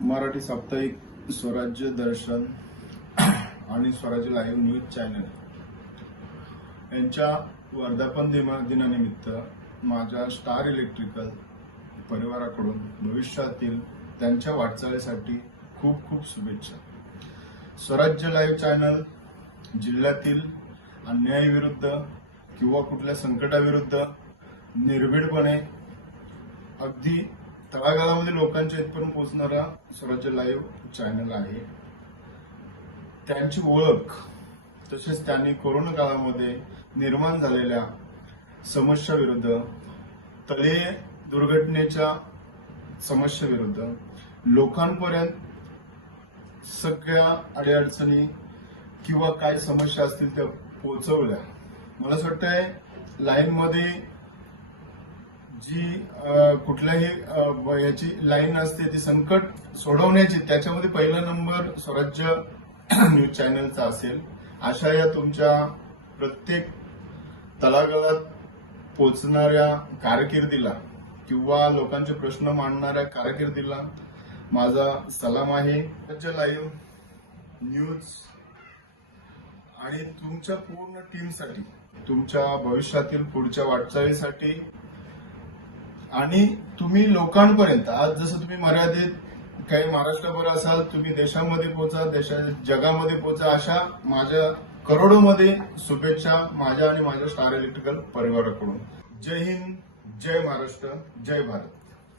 मराठी साप्ताहिक स्वराज्य दर्शन आणि स्वराज्य लाईव्ह न्यूज चॅनल यांच्या वर्धापन दिनानिमित्त माझ्या स्टार इलेक्ट्रिकल परिवाराकडून भविष्यातील त्यांच्या वाटचालीसाठी खूप खूप शुभेच्छा। स्वराज्य लाईव्ह चॅनल जिल्ह्यातील अन्यायाविरुद्ध किंवा कुठल्या संकटाविरुद्ध निर्भीडपणे अगदी तळागाळामध्ये लोकांच्या इथपर्यंत पोहोचणारा स्वराज्य लाईव्ह चॅनल आहे। त्यांची ओळख तसेच त्यांनी कोरोना काळामध्ये निर्माण झालेल्या समस्याविरुद्ध, तळे दुर्घटनेच्या समस्याविरुद्ध लोकांपर्यंत सगळ्या अडीअडचणी किंवा काय समस्या असतील त्या पोहोचवल्या। मला असं वाटतंय लाईन मध्ये जी कुठल्याही याची लाईन असते ती संकट सोडवण्याची, त्याच्यामध्ये पहिला नंबर स्वराज्य न्यूज चॅनलचा असेल। अशा या तुमच्या प्रत्येक तळागाळात पोहोचणाऱ्या कारकिर्दीला किंवा लोकांचे प्रश्न मांडणाऱ्या कारकिर्दीला माझा सलाम आहे। स्वराज्य लाईव्ह न्यूज आणि तुमच्या पूर्ण टीमसाठी, तुमच्या भविष्यातील पुढच्या वाटचालीसाठी आणि तुम्ही लोकांपर्यंत, आज जसं तुम्ही मर्यादित काही महाराष्ट्राभर असाल, तुम्ही देशामध्ये पोहोचा, जगामध्ये पोहोचा, अशा माझ्या करोडोमध्ये शुभेच्छा माझ्या आणि माझ्या स्टार इलेक्ट्रिकल परिवाराकडून। जय हिंद, जय महाराष्ट्र, जय भारत।